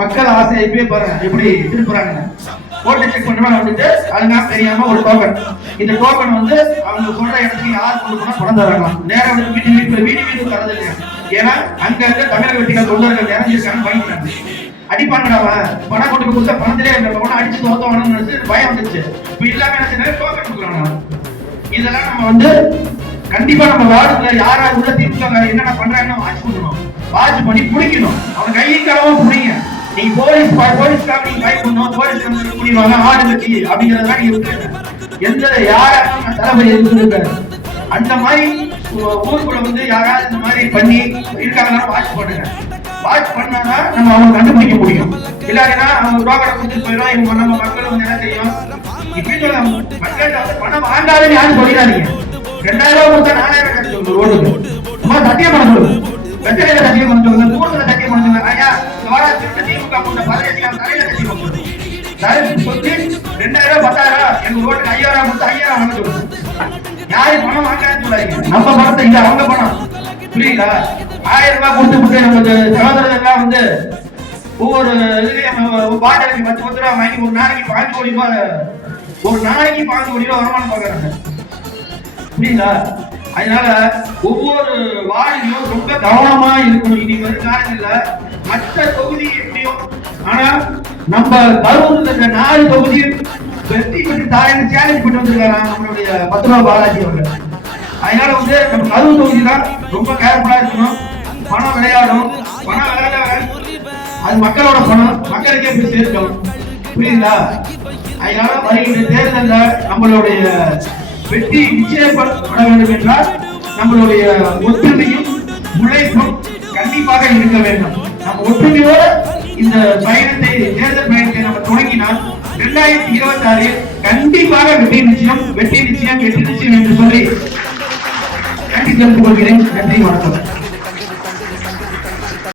மக்கள் ஆசை இப்பயே பாருங்க எப்படி திருப்புறாங்க. ஓட்டு செக் பண்றவங்க வந்துட்டு அதுதான் தெரியாம ஒரு டோக்கன், இந்த டோக்கன் வந்து அவங்க சொல்ற இடத்துக்கு யார் கொண்டு போனா கொண்டு தரலாம். நேரம் வீடு தரது இல்லையா? ஏன்னா அங்க இருக்க தமிழக வெட்டிகள் தொண்டர்கள் நிறைஞ்சிருக்காங்க, பயந்துட்டாங்க. அடிப்பாங்கடா பணம் கொண்டு கொடுத்த பணத்திலே ஒண்ணு அடிச்சு தோத்தவனு நினைச்சு பயம் வந்துச்சு. இப்ப இல்லாம என்ன டோக்கன் கொடுக்குறாங்க. இதெல்லாம் நம்ம வந்து கண்டிப்பா நம்ம வார்டுல யாரா உள்ள திமுக என்னென்ன பண்றாங்கன்னு வாட்ச் பண்ணணும். வாட்ச் பண்ணி பிடிக்கணும். அவன் கையும் களவும் பிடிங்க. நீங்க போலீஸ்க்காக நீங்க பயப்படணும், போலீஸ் வந்து புரியுவாங்க ஆடு கட்டி அப்படிங்கிறதெல்லாம் நீங்க விட்டுருங்க. எந்த யாரும் தலைமை இருக்காரு அந்த மாதிரி ஊருக்குள்ள வந்து யாராவது இந்த மாதிரி பண்ணி இருக்காங்கன்னா வாட்ச் பண்ணுங்க. வாட்ச் பண்ணாதான் நம்ம அவங்க கண்டுபிடிக்க முடியும். இல்லாட்டினா அவங்க டோக்கனை கொடுத்து போயிடும். இவங்க நம்ம மக்கள் வந்து என்ன செய்யும் இப்படி சொல்ல மக்கள் வந்து பணம் வாங்காதுன்னு யாரும் சொல்லிடாதீங்க. 2000 ரூபாய் கொடுத்தா 4000 கிடைச்சு ஒரு ரோடுக்கு சும்மா சத்தியம் பண்ண சொல்லுங்க. வெற்றிலையில சத்தியம் பண்ண சொல்லுங்க, தூரத்துல சத்தியம் பண்ண சொல்லுங்க. ஐயா வாடா திமுக போட்ட பதவியெல்லாம் தலையில சத்தியம் பண்ண சொல்லுங்க. சொல்லி 2000 10,000 எங்க ரோட்டுக்கு 5000 கொடுத்து 5000 வாங்க சொல்லுங்க. யாரும் பணம் வாங்காதுன்னு சொல்லாதீங்க. நம்ம பணத்தை இல்ல அவங்க பணம், புரியுதா? 1000 ரூபாய் கொடுத்து நமக்கு சகோதரர்கள்லாம் வந்து ஒவ்வொரு இதுலயும் பாட்டிலுக்கு 10 ரூபாய் வாங்கி ஒரு நாளைக்கு 5 கோடி ரூபாய் வருமானம் பார்க்கறாங்க, புரியுதா? அதனால ஒவ்வொரு வார்டிலும் ரொம்ப கவனமா இருக்கணும். இனி வரும் காலத்துல மற்ற தொகுதி எப்படியும், ஆனா நம்ம கரூர் 4 தொகுதி வெற்றி பெற்று தாயங்க சேலஞ்ச் பண்ணி வந்திருக்காங்க நம்மளுடைய பத்மா பாலாஜி அவர்கள். அதனால வந்து நம்ம கரூர் தொகுதி தான் ரொம்ப கேர்ஃபுல்லா இருக்கணும். பணம் விளையாடும், பணம் விளையாட அது மக்களோட பணம், மக்களுக்கே போய் சேர்க்கணும், புரியுதா? அதனால வருகின்ற தேர்தலில் நம்மளுடைய வெற்றி நிச்சயப்பட வேண்டும் என்றால் நம்மளுடைய ஒற்றுமையும் உழைப்பும் கண்டிப்பாக இருக்க வேண்டும். நம்ம ஒற்றுமையோடு இந்த பயணத்தை, தேர்தல் பயணத்தை நம்ம தொடங்கினால் 2026 கண்டிப்பாக வெற்றி நிச்சயம் என்று சொல்லி நன்றி தெரிவித்துக் கொள்கிறேன். நன்றி, வணக்கம்.